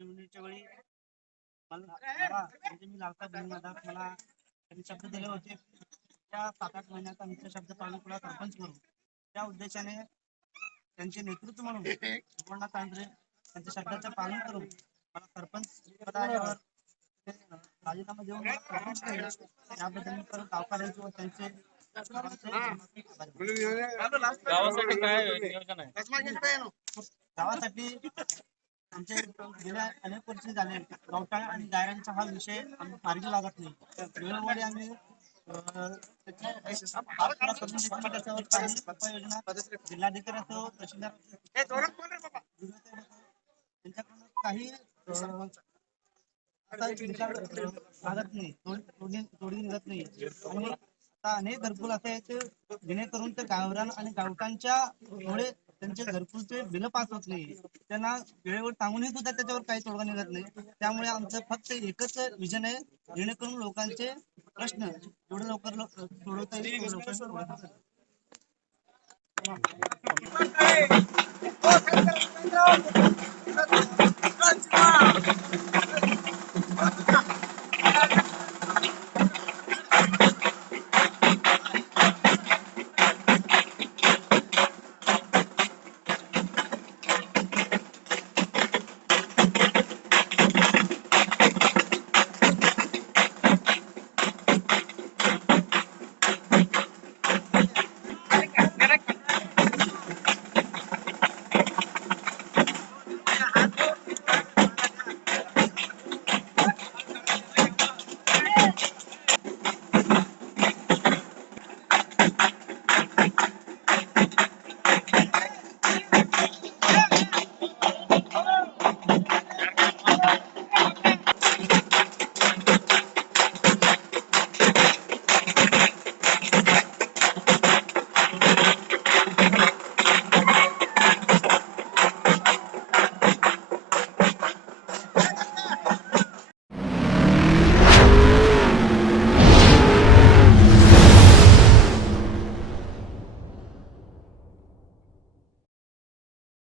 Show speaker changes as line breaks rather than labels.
निवडणुकीच्या वेळी मला मला म्हणजे मी लालता बहीण माझा मला त्यांनी शब्द दिले होते. त्या सात आठ महिन्याचा मित्र शब्द पाळून तुला सरपंच करू. त्या उद्देशाने त्यांचे नेतृत्व म्हणून सुवर्णा तांदरे त्यांच्या शब्दाचं पालन करून मला सरपंच पदावर राजीनामा देऊन सरपंच केले. त्याबद्दल मी परत गावकऱ्यांचे व त्यांचे सर्वांचे
गावासाठी काय नियोजन आहे
गावासाठी आमचे गेल्या अनेक वर्ष झाले गवटाळ आणि गायरांचा हा विषय आम्ही मार्गी लागत नाही. वेळोवेळी आम्ही त्याच्यावर काही तहसीलदार त्यांच्याकडून लागत नाही. तोडी तोडी- तोडी निघत नाही. आणि आता अनेक घरकुल असे आहेत जेणेकरून ते गावरान आणि गावठांच्या मुळे त्यांचे घरकुलचे बिल पास होत नाही त्यांना वेळेवर सांगूनही सुद्धा त्याच्यावर काही तोडगा निघत नाही त्यामुळे आमचं फक्त एकच विजन आहे जेणेकरून लोकांचे प्रश्न एवढं लवकर लवकर सोडवता येईल.